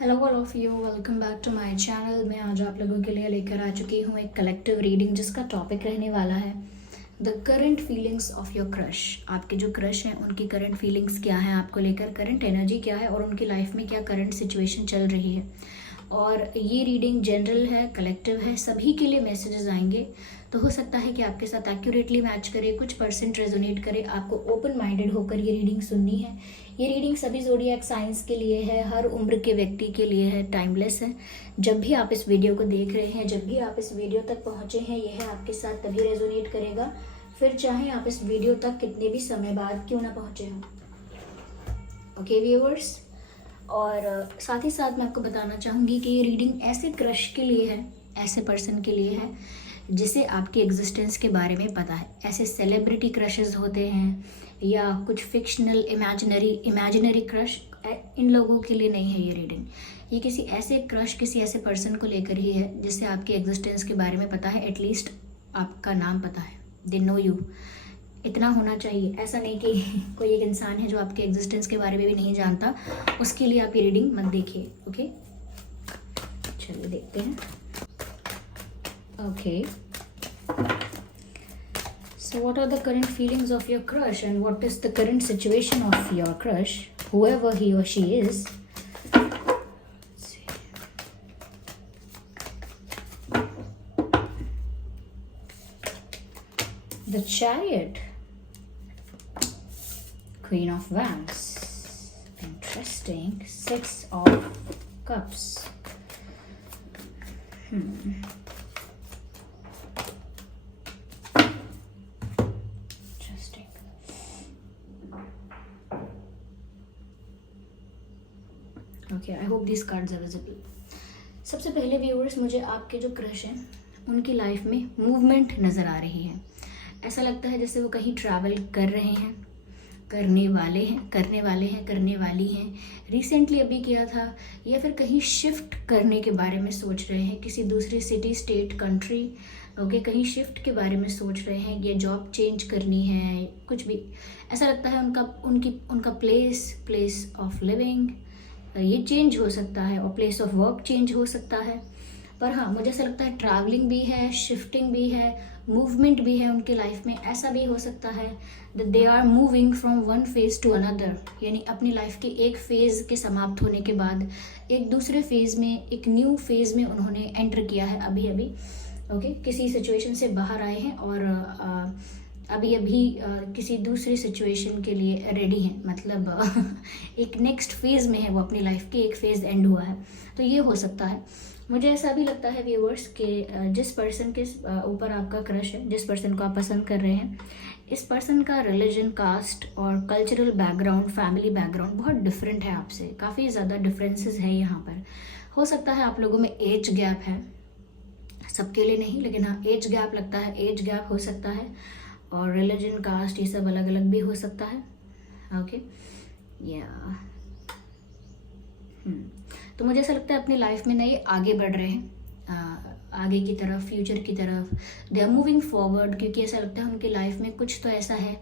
Hello all of you, welcome back to my channel. मैं आज आप लोगों के लिए लेकर आ चुकी हूँ एक कलेक्टिव रीडिंग जिसका टॉपिक रहने वाला है the current feelings of your crush. आपके जो क्रश हैं उनकी करंट फीलिंग्स क्या हैं आपको लेकर, करंट एनर्जी क्या है और उनकी लाइफ में क्या करंट सिचुएशन चल रही है। और ये रीडिंग जनरल है, कलेक्टिव है, सभी के लिए मैसेजेस आएंगे। तो हो सकता है कि आपके साथ एक्यूरेटली मैच करे, कुछ परसेंट रेजोनेट करे। आपको ओपन माइंडेड होकर ये रीडिंग सुननी है। ये रीडिंग सभी ज़ोडिएक साइंस के लिए है, हर उम्र के व्यक्ति के लिए है, टाइमलेस है। जब भी आप इस वीडियो को देख रहे हैं, जब भी आप इस वीडियो तक पहुँचे हैं, यह आपके साथ तभी रेजोनेट करेगा, फिर चाहे आप इस वीडियो तक कितने भी समय बाद क्यों ना पहुँचे हों। ओके व्यूअर्स, और साथ ही साथ मैं आपको बताना चाहूँगी कि ये रीडिंग ऐसे क्रश के लिए है, ऐसे पर्सन के लिए है जिसे आपकी एग्जिस्टेंस के बारे में पता है। ऐसे सेलिब्रिटी क्रशेस होते हैं या कुछ फिक्शनल इमेजिनरी क्रश, इन लोगों के लिए नहीं है ये रीडिंग। ये किसी ऐसे क्रश, किसी ऐसे पर्सन को लेकर ही है जिससे आपकी एग्जिस्टेंस के बारे में पता है, एटलीस्ट आपका नाम पता है, दे नो यू। इतना होना चाहिए, ऐसा नहीं कि कोई एक इंसान है जो आपके एग्जिस्टेंस के बारे में भी नहीं जानता, उसके लिए आप ये रीडिंग मत देखिए। ओके, चलिए देखते हैं। Okay, so what are the current feelings of your crush and what is the current situation of your crush, whoever he or she is? Let's see. The Chariot, Queen of Wands, interesting, Six of Cups. Okay, I hope this cards are visible. सबसे पहले viewers, मुझे आपके जो crush हैं उनकी life में movement नज़र आ रही है। ऐसा लगता है जैसे वो कहीं ट्रैवल कर रहे हैं, करने वाले हैं, करने वाली हैं, रिसेंटली अभी किया था, या फिर कहीं शिफ्ट करने के बारे में सोच रहे हैं, किसी दूसरी सिटी, स्टेट, कंट्री, ओके, कहीं शिफ्ट के बारे में सोच रहे हैं, या जॉब चेंज करनी है, कुछ भी। ऐसा लगता है उनका प्लेस ऑफ लिविंग ये चेंज हो सकता है और प्लेस ऑफ वर्क चेंज हो सकता है। पर हाँ, मुझे ऐसा लगता है ट्रैवलिंग भी है, शिफ्टिंग भी है, मूवमेंट भी है उनके लाइफ में। ऐसा भी हो सकता है that they are moving from one phase to another, यानी अपनी लाइफ के एक फेज़ के समाप्त होने के बाद एक दूसरे फेज़ में, एक न्यू फेज़ में उन्होंने एंटर किया है अभी अभी। ओके, किसी सिचुएशन से बाहर आए हैं और अभी किसी दूसरी सिचुएशन के लिए रेडी हैं, मतलब एक नेक्स्ट फेज़ में है वो, अपनी लाइफ के एक फेज़ एंड हुआ है। तो ये हो सकता है। मुझे ऐसा भी लगता है व्यूअर्स कि जिस पर्सन के ऊपर आपका क्रश है, जिस पर्सन को आप पसंद कर रहे हैं, इस पर्सन का रिलीजन, कास्ट और कल्चरल बैकग्राउंड, फैमिली बैकग्राउंड बहुत डिफरेंट है आपसे। काफ़ी ज़्यादा डिफरेंसेस है यहाँ पर। हो सकता है आप लोगों में एज गैप है, सबके लिए नहीं, लेकिन हाँ एज गैप लगता है, एज गैप हो सकता है, और रिलीजन, कास्ट, ये सब अलग अलग भी हो सकता है। ओके, या तो मुझे ऐसा लगता है अपनी लाइफ में नए आगे बढ़ रहे हैं, आगे की तरफ, फ्यूचर की तरफ, दे आर मूविंग फॉरवर्ड, क्योंकि ऐसा लगता है उनकी लाइफ में कुछ तो ऐसा है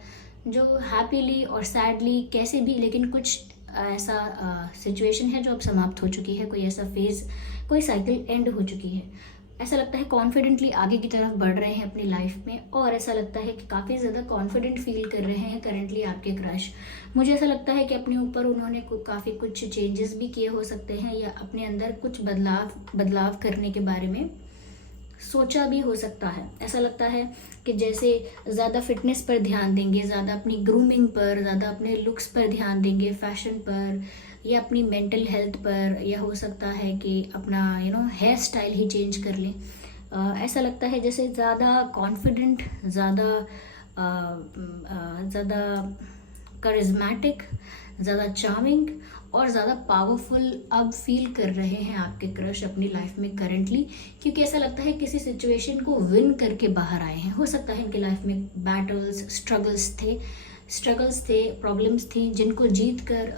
जो हैप्पीली और सैडली, कैसे भी, लेकिन कुछ ऐसा सिचुएशन है जो अब समाप्त हो चुकी है, कोई ऐसा फेज़, कोई साइकिल एंड हो चुकी है। ऐसा लगता है कॉन्फिडेंटली आगे की तरफ बढ़ रहे हैं अपनी लाइफ में, और ऐसा लगता है कि काफ़ी ज़्यादा कॉन्फिडेंट फील कर रहे हैं करंटली आपके क्रश। मुझे ऐसा लगता है कि अपने ऊपर उन्होंने काफ़ी कुछ चेंजेस भी किए हो सकते हैं, या अपने अंदर कुछ बदलाव करने के बारे में सोचा भी हो सकता है। ऐसा लगता है कि जैसे ज़्यादा फिटनेस पर ध्यान देंगे, ज़्यादा अपनी ग्रूमिंग पर, ज़्यादा अपने लुक्स पर ध्यान देंगे, फैशन पर, या अपनी मेंटल हेल्थ पर, या हो सकता है कि अपना हेयर स्टाइल ही चेंज कर लें। ऐसा लगता है जैसे ज़्यादा कॉन्फिडेंट, ज़्यादा करिज्मेटिक, ज़्यादा चार्मिंग और ज़्यादा पावरफुल अब फील कर रहे हैं आपके क्रश अपनी लाइफ में करंटली, क्योंकि ऐसा लगता है किसी सिचुएशन को विन करके बाहर आए हैं। हो सकता है इनकी लाइफ में बैटल्स, स्ट्रगल्स थे, प्रॉब्लम्स थी, जिनको जीत कर,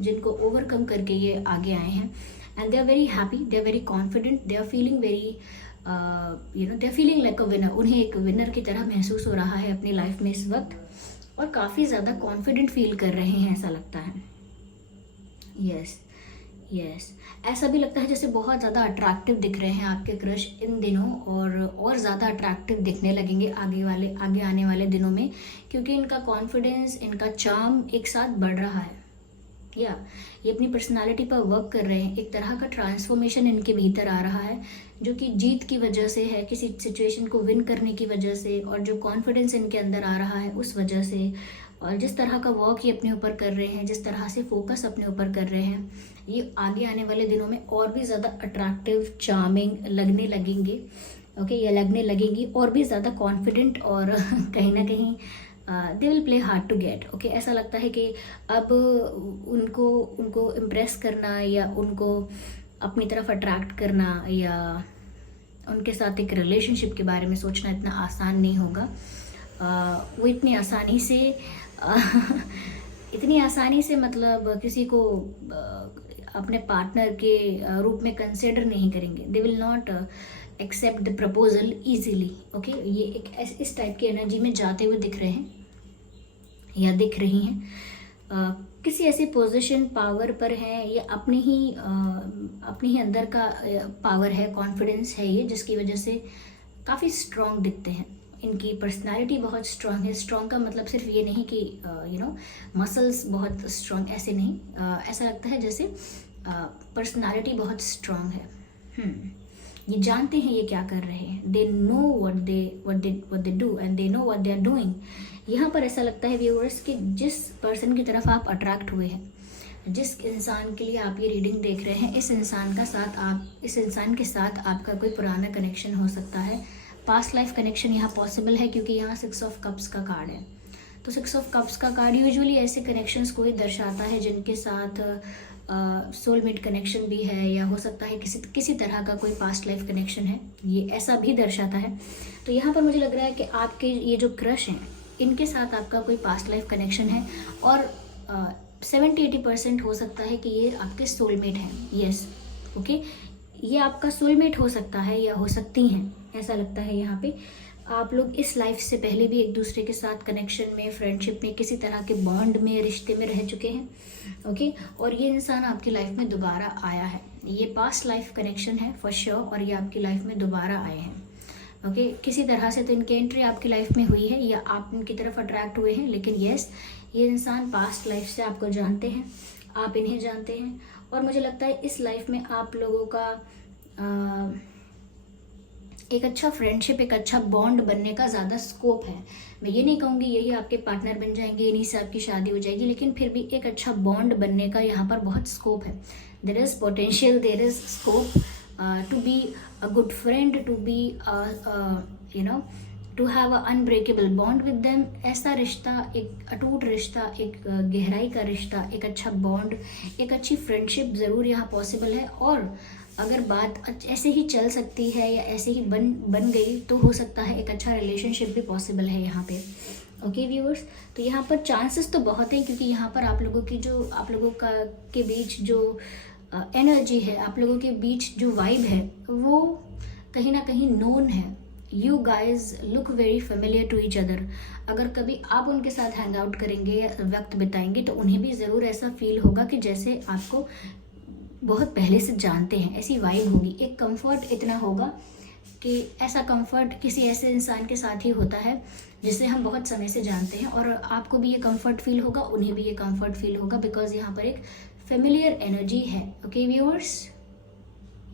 जिनको ओवरकम करके ये आगे आए हैं। And they are very happy, they are very confident, they are feeling very they are feeling like a winner. उन्हें एक विनर की तरह महसूस हो रहा है अपनी लाइफ में इस वक्त, और काफ़ी ज़्यादा कॉन्फिडेंट फील कर रहे हैं, ऐसा लगता है। यस, यस, ऐसा भी लगता है जैसे बहुत ज़्यादा अट्रैक्टिव दिख रहे हैं आपके क्रश इन दिनों, और ज़्यादा अट्रैक्टिव दिखने लगेंगे आगे आने वाले दिनों में, क्योंकि इनका कॉन्फिडेंस, इनका चार्म एक साथ बढ़ रहा है। या ये अपनी पर्सनालिटी पर वर्क कर रहे हैं, एक तरह का ट्रांसफॉर्मेशन इनके भीतर आ रहा है, जो कि जीत की वजह से है, किसी सिचुएशन को विन करने की वजह से, और जो कॉन्फिडेंस इनके अंदर आ रहा है उस वजह से, और जिस तरह का वर्क ये अपने ऊपर कर रहे हैं, जिस तरह से फोकस अपने ऊपर कर रहे हैं, ये आगे आने वाले दिनों में और भी ज़्यादा अट्रैक्टिव, चार्मिंग लगने लगेंगे। ओके, ये लगने लगेंगी और भी ज़्यादा कॉन्फिडेंट, और कहीं ना कहीं they will play hard to get. Okay, ऐसा लगता है कि अब उनको इम्प्रेस करना या उनको अपनी तरफ अट्रैक्ट करना या उनके साथ एक रिलेशनशिप के बारे में सोचना इतना आसान नहीं होगा। वो इतनी आसानी से मतलब किसी को अपने पार्टनर के रूप में कंसिडर नहीं करेंगे। They will not accept the proposal easily. Okay, ये एक इस टाइप की एनर्जी में जाते हुए दिख रहे हैं या दिख रही हैं। किसी ऐसी पोजीशन, पावर पर है, या अपने ही अंदर का पावर है, कॉन्फिडेंस है ये, जिसकी वजह से काफ़ी स्ट्रॉन्ग दिखते हैं। इनकी पर्सनालिटी बहुत स्ट्रॉन्ग है। स्ट्रॉन्ग का मतलब सिर्फ ये नहीं कि मसल्स बहुत स्ट्रॉन्ग, ऐसे नहीं। ऐसा लगता है जैसे पर्सनालिटी बहुत स्ट्रॉन्ग है। ये जानते हैं ये क्या कर रहे हैं। They know what they do and they know what they are doing। यहाँ पर ऐसा लगता है व्यूअर्स कि जिस पर्सन की तरफ आप अट्रैक्ट हुए हैं, जिस इंसान के लिए आप ये रीडिंग देख रहे हैं, इस इंसान के साथ आपका कोई पुराना कनेक्शन हो सकता है। पास्ट लाइफ कनेक्शन यहाँ पॉसिबल है, क्योंकि यहाँ 6 ऑफ कप्स का कार्ड है। तो 6 ऑफ कप्स का कार्ड यूजुअली ऐसे कनेक्शंस को ही दर्शाता है जिनके साथ सोलमेट कनेक्शन भी है, या हो सकता है किसी तरह का कोई पास्ट लाइफ कनेक्शन है, ये ऐसा भी दर्शाता है। तो यहाँ पर मुझे लग रहा है कि आपके ये जो क्रश हैं, इनके साथ आपका कोई पास्ट लाइफ कनेक्शन है, और 70-80% हो सकता है कि ये आपके सोलमेट हैं। यस, ओके, ये आपका सोलमेट हो सकता है या हो सकती हैं, ऐसा लगता है यहाँ पे। आप लोग इस लाइफ से पहले भी एक दूसरे के साथ कनेक्शन में, फ्रेंडशिप में, किसी तरह के बॉन्ड में, रिश्ते में रह चुके हैं। ओके, और ये इंसान आपकी लाइफ में दोबारा आया है। ये पास्ट लाइफ कनेक्शन है फॉर श्योर, और ये आपकी लाइफ में दोबारा आए हैं। ओके, किसी तरह से तो इनकी एंट्री आपकी लाइफ में हुई है, या आप इनकी तरफ अट्रैक्ट हुए हैं, लेकिन यस, ये इंसान पास्ट लाइफ से आपको जानते हैं, आप इन्हें जानते हैं, और मुझे लगता है इस लाइफ में आप लोगों का एक अच्छा फ्रेंडशिप, एक अच्छा बॉन्ड बनने का ज़्यादा स्कोप है। मैं ये नहीं कहूँगी यही आपके पार्टनर बन जाएंगे, इन्हीं से आपकी शादी हो जाएगी, लेकिन फिर भी एक अच्छा बॉन्ड बनने का यहाँ पर बहुत स्कोप है। There is potential, there is scope to be a good friend, to be to have a unbreakable bond with them. ऐसा रिश्ता, एक अटूट रिश्ता, एक गहराई का रिश्ता, एक अच्छा बॉन्ड, एक अच्छी फ्रेंडशिप ज़रूर यहाँ पॉसिबल है। और अगर बात ऐसे ही चल सकती है या ऐसे ही बन गई, तो हो सकता है एक अच्छा रिलेशनशिप भी पॉसिबल है यहाँ पे। ओके व्यूअर्स, तो यहाँ पर चांसेस तो बहुत हैं, क्योंकि यहाँ पर आप लोगों के बीच जो एनर्जी है, आप लोगों के बीच जो वाइब है, वो कहीं ना कहीं नोन है। You guys look very familiar to each other. अगर कभी आप उनके साथ हैंग आउट करेंगे या वक्त बिताएंगे, तो उन्हें भी ज़रूर ऐसा फील होगा कि जैसे आपको बहुत पहले से जानते हैं, ऐसी वाइब होगी। एक कंफर्ट इतना होगा कि ऐसा कंफर्ट किसी ऐसे इंसान के साथ ही होता है जिसे हम बहुत समय से जानते हैं, और आपको भी ये कंफर्ट फील होगा, उन्हें भी ये कंफर्ट फील होगा, बिकॉज यहाँ पर एक फेमिलियर एनर्जी है। ओके व्यूअर्स,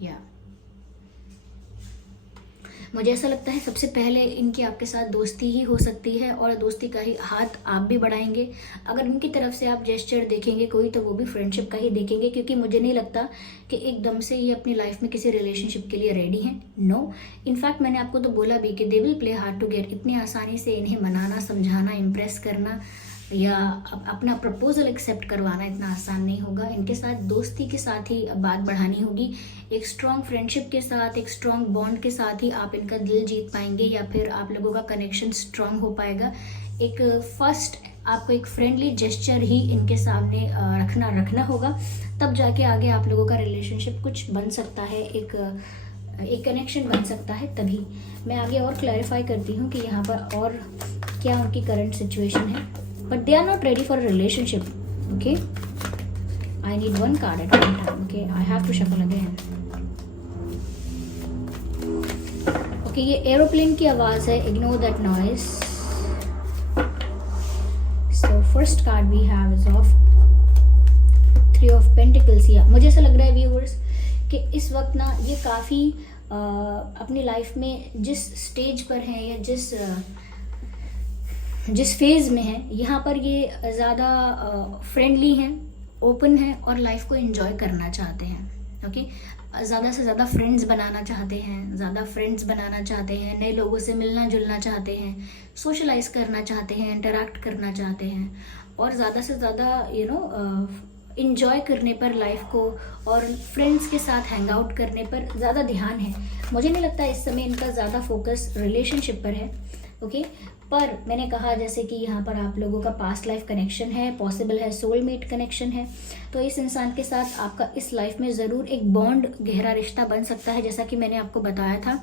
या मुझे ऐसा लगता है सबसे पहले इनकी आपके साथ दोस्ती ही हो सकती है, और दोस्ती का ही हाथ आप भी बढ़ाएंगे। अगर इनकी तरफ से आप जेस्चर देखेंगे कोई, तो वो भी फ्रेंडशिप का ही देखेंगे, क्योंकि मुझे नहीं लगता कि एकदम से ये अपनी लाइफ में किसी रिलेशनशिप के लिए रेडी हैं। नो, इनफैक्ट मैंने आपको तो बोला भी कि they will play hard to get. इतनी आसानी से इन्हें मनाना, समझाना, इम्प्रेस करना या अपना प्रपोजल एक्सेप्ट करवाना इतना आसान नहीं होगा। इनके साथ दोस्ती के साथ ही बात बढ़ानी होगी, एक स्ट्रॉन्ग फ्रेंडशिप के साथ, एक स्ट्रॉन्ग बॉन्ड के साथ ही आप इनका दिल जीत पाएंगे, या फिर आप लोगों का कनेक्शन स्ट्रॉन्ग हो पाएगा। एक फर्स्ट आपको एक फ्रेंडली जेस्चर ही इनके सामने रखना होगा, तब जाके आगे आप लोगों का रिलेशनशिप कुछ बन सकता है, एक कनेक्शन बन सकता है। तभी मैं आगे और क्लैरिफाई करती हूँ कि यहाँ पर और क्या उनकी करंट सिचुएशन है, but they are not ready for a relationship. Okay, I need one card at one time. Okay, I have to shuffle again. Okay, ये एरोप्लेन की आवाज़ है. Ignore that noise. So first card we have is of Three of Pentacles. या मुझे ऐसा लग रहा है व्यूअर्स कि इस वक्त ना ये काफ़ी अपनी लाइफ में जिस स्टेज पर हैं या जिस फेज़ में हैं, यहाँ पर ये ज़्यादा फ्रेंडली हैं, ओपन हैं और लाइफ को एंजॉय करना चाहते हैं. ओके, ज़्यादा से ज़्यादा फ्रेंड्स बनाना चाहते हैं, नए लोगों से मिलना जुलना चाहते हैं, सोशलाइज करना चाहते हैं, इंटरैक्ट करना चाहते हैं और ज़्यादा से ज़्यादा इंजॉय करने पर लाइफ को और फ्रेंड्स के साथ हैंग आउट करने पर ज़्यादा ध्यान है. मुझे नहीं लगता इस समय इनका ज़्यादा फोकस रिलेशनशिप पर है. ओके, पर मैंने कहा जैसे कि यहाँ पर आप लोगों का पास्ट लाइफ कनेक्शन है, पॉसिबल है सोलमेट कनेक्शन है, तो इस इंसान के साथ आपका इस लाइफ में ज़रूर एक बॉन्ड, गहरा रिश्ता बन सकता है, जैसा कि मैंने आपको बताया था.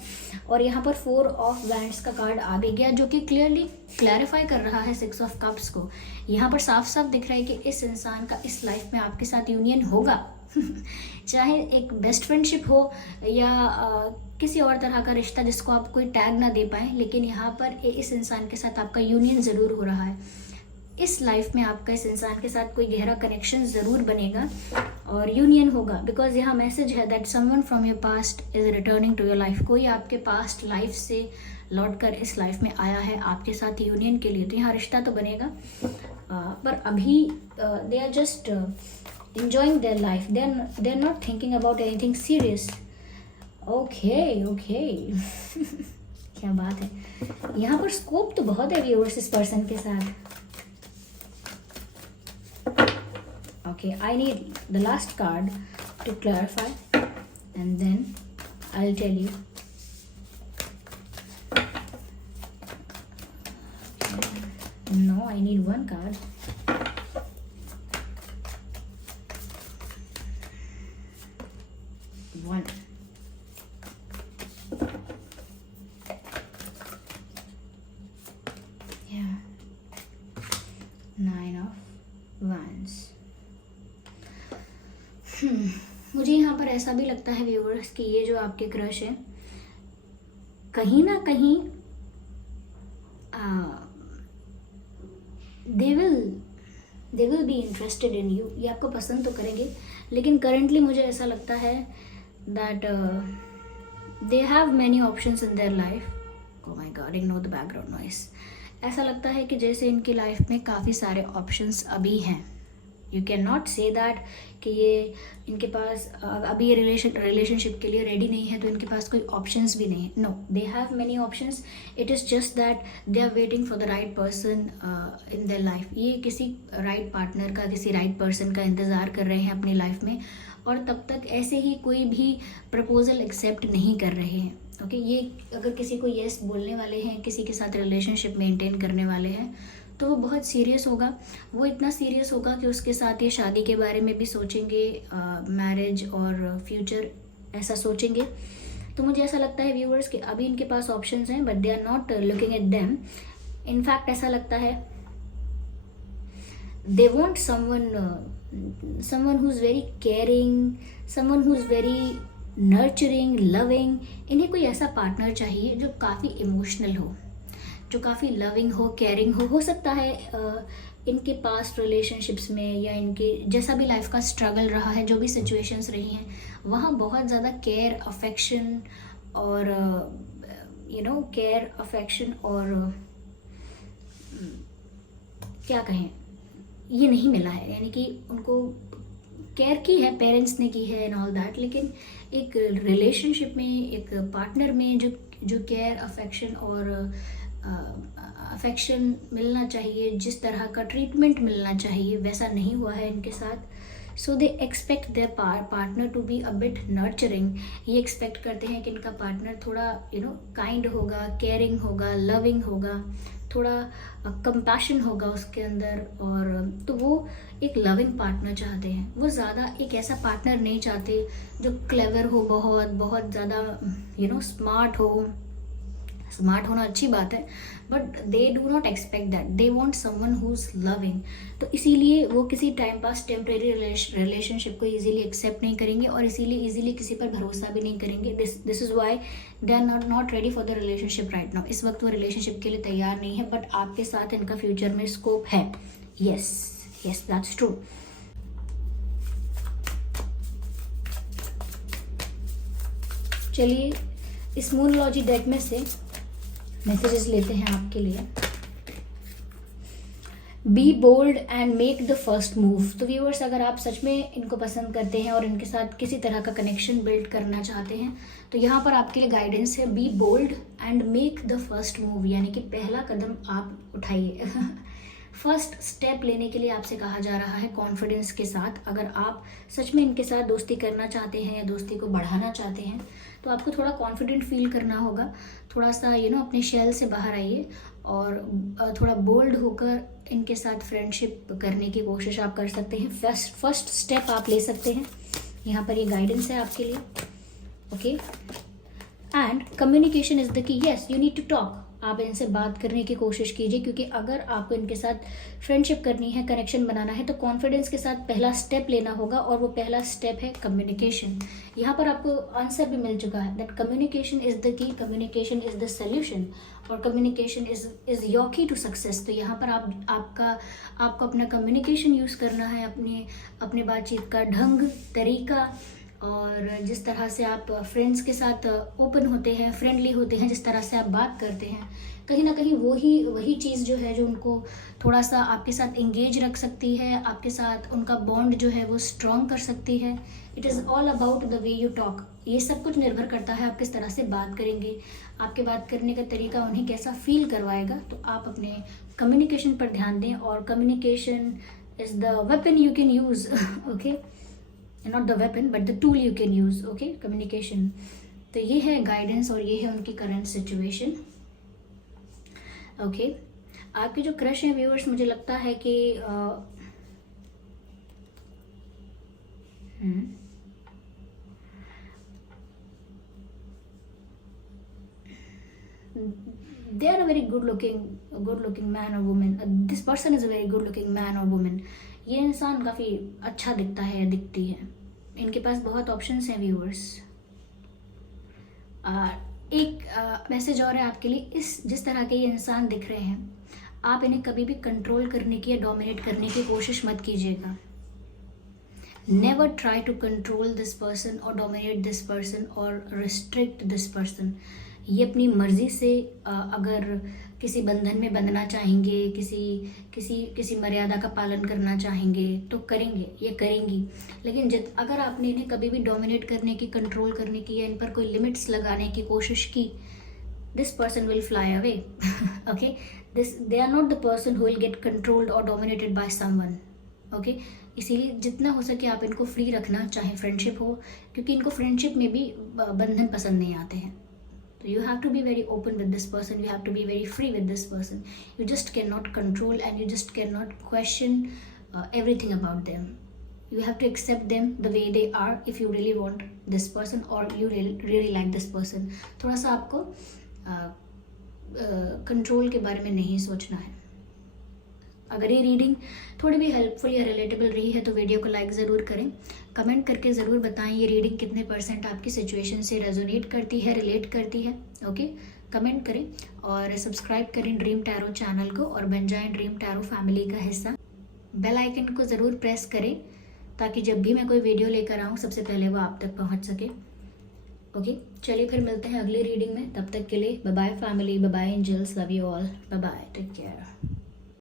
और यहाँ पर 4 ऑफ वैंड्स का कार्ड आ भी गया, जो कि क्लियरली क्लैरिफाई कर रहा है 6 ऑफ कप्स को. यहाँ पर साफ साफ दिख रहा है कि इस इंसान का इस लाइफ में आपके साथ यूनियन होगा. चाहे एक बेस्ट फ्रेंडशिप हो या किसी और तरह का रिश्ता जिसको आप कोई टैग ना दे पाएँ, लेकिन यहाँ पर इस इंसान के साथ आपका यूनियन ज़रूर हो रहा है. इस लाइफ में आपका इस इंसान के साथ कोई गहरा कनेक्शन ज़रूर बनेगा और यूनियन होगा. बिकॉज यहाँ मैसेज है that someone from your past is returning to your life. कोई आपके पास्ट लाइफ से लौट कर इस लाइफ में आया है आपके साथ यूनियन के लिए. तो यहाँ रिश्ता तो बनेगा, पर अभी they are just enjoying their life. They're not thinking about anything serious. Okay. क्या बात है. यहाँ पर स्कोप तो बहुत है व्यूअर्स इस पर्सन के साथ. Okay, I need the last card to clarify and then I'll tell you. No, I need one card. One. Yeah. 9 of Wands. मुझे यहाँ पर ऐसा भी लगता है व्यूअर्स कि ये जो आपके क्रश है, कहीं ना कहीं they will be interested in you. ये आपको पसंद तो करेंगे, लेकिन करेंटली मुझे ऐसा लगता है that they have many options in their life. Oh my god, ignore the background noise. ऐसा लगता है कि जैसे इनकी लाइफ में काफ़ी सारे ऑप्शंस अभी हैं. You can not say that कि ये इनके पास अभी ये रिलेशनशिप के लिए रेडी नहीं है तो इनके पास कोई ऑप्शंस भी नहीं है. No, they have many options. It is just that they are waiting for the right person in their life. ये किसी राइट पार्टनर का, किसी राइट पर्सन का इंतज़ार कर रहे हैं अपनी लाइफ में और तब तक ऐसे ही कोई भी प्रपोजल एक्सेप्ट नहीं कर रहे हैं. ओके, ये अगर किसी को येस बोलने वाले हैं, किसी के साथ रिलेशनशिप मेंटेन करने वाले हैं, तो वो बहुत सीरियस होगा. वो इतना सीरियस होगा कि उसके साथ ये शादी के बारे में भी सोचेंगे, मैरिज और फ्यूचर ऐसा सोचेंगे. तो मुझे ऐसा लगता है व्यूअर्स कि अभी इनके पास ऑप्शंस हैं, but they are not looking at them. In fact ऐसा लगता है they want someone who's very caring, someone who's very nurturing, loving. इन्हें कोई ऐसा पार्टनर चाहिए जो काफ़ी इमोशनल हो, जो काफ़ी लविंग हो, केयरिंग हो सकता है इनके पास्ट रिलेशनशिप्स में या इनके जैसा भी लाइफ का स्ट्रगल रहा है, जो भी सिचुएशंस रही हैं, वहाँ बहुत ज़्यादा केयर, अफेक्शन और केयर, अफेक्शन और क्या कहें, ये नहीं मिला है. यानी कि उनको केयर की है, पेरेंट्स ने की है एंड ऑल दैट, लेकिन एक रिलेशनशिप में, एक पार्टनर में जो केयर, अफेक्शन और अफेक्शन मिलना चाहिए, जिस तरह का ट्रीटमेंट मिलना चाहिए, वैसा नहीं हुआ है इनके साथ. So they expect their partner to be a bit nurturing. ये एक्सपेक्ट करते हैं कि इनका पार्टनर थोड़ा काइंड होगा, केयरिंग होगा, लविंग होगा, थोड़ा कंपैशन होगा उसके अंदर. और तो वो एक लविंग पार्टनर चाहते हैं. वो ज़्यादा एक ऐसा पार्टनर नहीं चाहते जो क्लेवर हो, बहुत बहुत ज़्यादा स्मार्ट हो, स्मार्ट होना अच्छी बात है, but they do not expect that, they want someone who is loving. तो इसीलिए वो किसी टाइम पास टेम्परेरी रिलेशनशिप को इजीली एक्सेप्ट नहीं करेंगे और इसीलिए इजीली किसी पर भरोसा भी नहीं करेंगे। This is why they are not ready for the relationship right now. इस वक्त वो रिलेशनशिप के लिए तैयार नहीं है, बट आपके साथ इनका फ्यूचर में स्कोप है। Yes yes, that's true. चलिए इस मूनलॉजी डेक में से मैसेजेस लेते हैं आपके लिए। Be bold and make the first move. तो व्यूअर्स, अगर आप सच में इनको पसंद करते हैं और इनके साथ किसी तरह का कनेक्शन बिल्ड करना चाहते हैं तो यहाँ पर आपके लिए गाइडेंस है, be bold and make the first move, यानी कि पहला कदम आप उठाइए। फर्स्ट स्टेप लेने के लिए आपसे कहा जा रहा है कॉन्फिडेंस के साथ। अगर आप सच में इनके साथ दोस्ती करना चाहते हैं या दोस्ती को बढ़ाना चाहते हैं तो आपको थोड़ा कॉन्फिडेंट फील करना होगा। थोड़ा सा अपने शेल से बाहर आइए और थोड़ा बोल्ड होकर इनके साथ फ्रेंडशिप करने की कोशिश आप कर सकते हैं। फर्स्ट स्टेप आप ले सकते हैं। यहाँ पर ये गाइडेंस है आपके लिए। Okay, and communication is the key. Yes, you need to talk. आप इनसे बात करने की कोशिश कीजिए, क्योंकि अगर आपको इनके साथ फ्रेंडशिप करनी है, कनेक्शन बनाना है, तो कॉन्फिडेंस के साथ पहला स्टेप लेना होगा और वो पहला स्टेप है कम्युनिकेशन। यहाँ पर आपको आंसर भी मिल चुका है दैट कम्युनिकेशन इज द की, कम्युनिकेशन इज द सोल्यूशन और कम्युनिकेशन इज योर की टू सक्सेस। तो यहाँ पर आपको अपना कम्युनिकेशन यूज़ करना है, अपने बातचीत का ढंग, तरीका, और जिस तरह से आप फ्रेंड्स के साथ ओपन होते हैं, फ्रेंडली होते हैं, जिस तरह से आप बात करते हैं, कहीं ना कहीं वही चीज़ जो है जो उनको थोड़ा सा आपके साथ इंगेज रख सकती है, आपके साथ उनका बॉन्ड जो है वो स्ट्रॉन्ग कर सकती है। It is all about the way you talk. ये सब कुछ निर्भर करता है आप किस तरह से बात करेंगे, आपके बात करने का तरीका उन्हें कैसा फील करवाएगा। तो आप अपने कम्युनिकेशन पर ध्यान दें, और communication is the weapon you can use. Okay, not the weapon but the tool you can use. Okay, communication. तो ये है गाइडेंस और ये है उनकी करंट सिचुएशन। ओके, आपके जो क्रश हैं व्यूअर्स, मुझे लगता है कि they are a very good looking man or woman. This person is a very good looking man or woman. ये इंसान काफ़ी अच्छा दिखता है या दिखती है। इनके पास बहुत ऑप्शंस हैं व्यूअर्स। एक मैसेज और है आपके लिए। जिस तरह के ये इंसान दिख रहे हैं, आप इन्हें कभी भी कंट्रोल करने की या डोमिनेट करने की कोशिश मत कीजिएगा। Never try to control this person और डोमिनेट दिस पर्सन और रिस्ट्रिक्ट दिस पर्सन। ये अपनी मर्जी से अगर किसी बंधन में बंधना चाहेंगे, किसी मर्यादा का पालन करना चाहेंगे तो करेंगे, ये करेंगी। लेकिन अगर आपने इन्हें कभी भी डोमिनेट करने की, कंट्रोल करने की या इन पर कोई लिमिट्स लगाने की कोशिश की, this person will fly away. Okay, they are not the person who will get controlled और डोमिनेटेड बाय समवन। ओके, इसीलिए जितना हो सके आप इनको फ्री रखना, चाहे फ्रेंडशिप हो, क्योंकि इनको फ्रेंडशिप में भी बंधन पसंद नहीं आते हैं। So you have to be very open with this person. You have to be very free with this person. You just cannot control and you just cannot question everything about them. You have to accept them the way they are if you really want this person or you really like this person. थोड़ा सा आपको control के बारे में नहीं सोचना है। अगर ये रीडिंग थोड़ी भी हेल्पफुल या रिलेटेबल रही है तो वीडियो को लाइक ज़रूर करें। कमेंट करके ज़रूर बताएं ये रीडिंग कितने % आपकी सिचुएशन से रेजोनेट करती है, रिलेट करती है। ओके, कमेंट करें और सब्सक्राइब करें ड्रीम टैरो चैनल को और बन जाएं ड्रीम टैरो फैमिली का हिस्सा। बेल आइकन को ज़रूर प्रेस करें ताकि जब भी मैं कोई वीडियो लेकर आऊँ सबसे पहले वो आप तक पहुँच सके। ओके, चलिए फिर मिलते हैं अगली रीडिंग में। तब तक के लिए bye bye family, bye bye angels, love you all, bye bye, take care.